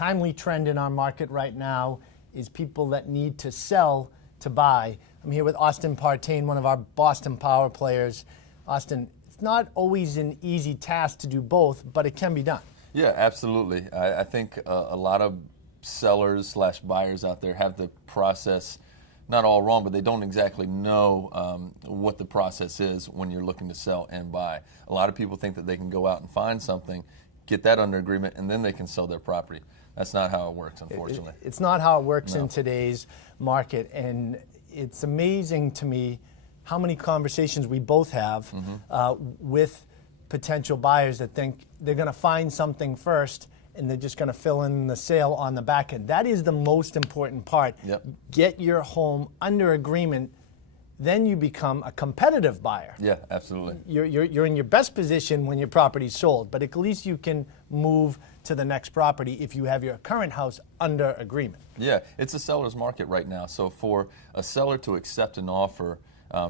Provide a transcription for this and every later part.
timely trend in our market right now is people that need to sell to buy. I'm here with Austin Partain, one of our Boston Power players. Austin, it's not always an easy task to do both, but it can be done. Yeah, absolutely. I think a lot of sellers / buyers out there have the process not all wrong, but they don't exactly know what the process is when you're looking to sell and buy. A lot of people think that they can go out and find something, get that under agreement, and then they can sell their property. That's not how it works, unfortunately. It's not how it works No. in today's market, and it's amazing to me how many conversations we both have with potential buyers that think they're going to find something first and they're just going to fill in the sale on the back end. That is the most important part. Yep. Get your home under agreement, then you become a competitive buyer. Yeah, absolutely. You're in your best position when your property's sold, but at least you can move to the next property if you have your current house under agreement. Yeah, it's a seller's market right now. So for a seller to accept an offer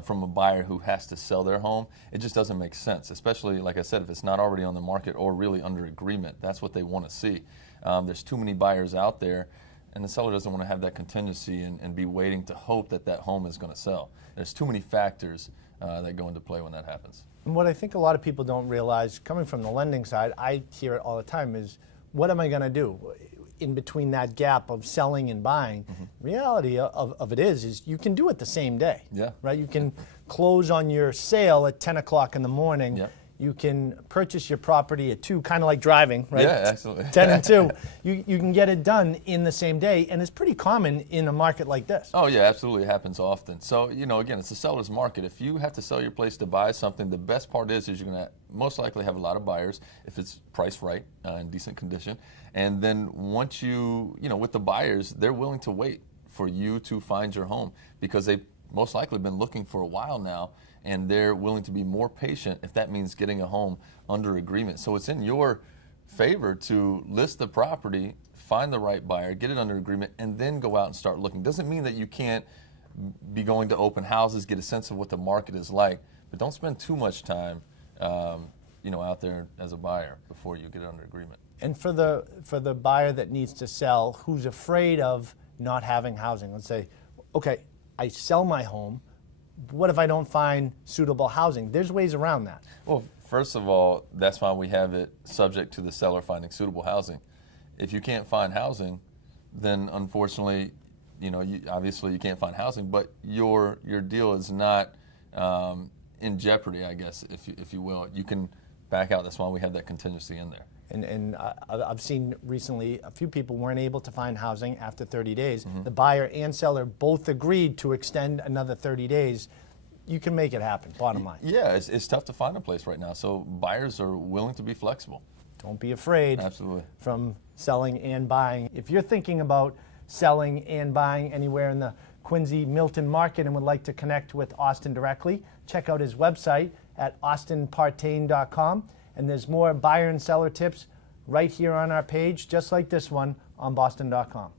from a buyer who has to sell their home, it just doesn't make sense, especially, like I said, if it's not already on the market or really under agreement. That's what they want to see. There's too many buyers out there, and the seller doesn't want to have that contingency and be waiting to hope that that home is going to sell. There's too many factors that go into play when that happens. And what I think a lot of people don't realize, coming from the lending side, I hear it all the time, is what am I going to do in between that gap of selling and buying? Reality of it is you can do it the same day. Yeah. Right? You can close on your sale at 10 o'clock in the morning. Yeah. You can purchase your property at 2, kind of like driving, right? Yeah, absolutely. 10 and 2. You can get it done in the same day, and it's pretty common in a market like this. Oh yeah, absolutely. It happens often. So, again, it's a seller's market. If you have to sell your place to buy something, the best part is you're going to most likely have a lot of buyers if it's priced right, in decent condition. And then once with the buyers, they're willing to wait for you to find your home because they've most likely been looking for a while now, and they're willing to be more patient if that means getting a home under agreement. So it's in your favor to list the property, find the right buyer, get it under agreement, and then go out and start looking. Doesn't mean that you can't be going to open houses, get a sense of what the market is like, but don't spend too much time out there as a buyer before you get it under agreement. And for the buyer that needs to sell, who's afraid of not having housing, let's say, okay, I sell my home, what if I don't find suitable housing? There's ways around that. Well, first of all, that's why we have it subject to the seller finding suitable housing. If you can't find housing, then unfortunately, obviously you can't find housing, but your deal is not in jeopardy, I guess, if you will. You can back out. That's why we have that contingency in there. And I've seen recently a few people weren't able to find housing after 30 days. The buyer and seller both agreed to extend another 30 days. You can make it happen, bottom line. Yeah, it's tough to find a place right now, so buyers are willing to be flexible. Don't be afraid Absolutely. from selling and buying. If you're thinking about selling and buying anywhere in the Quincy, Milton market and would like to connect with Austin directly, check out his website at austinpartain.com. And there's more buyer and seller tips right here on our page, just like this one on boston.com.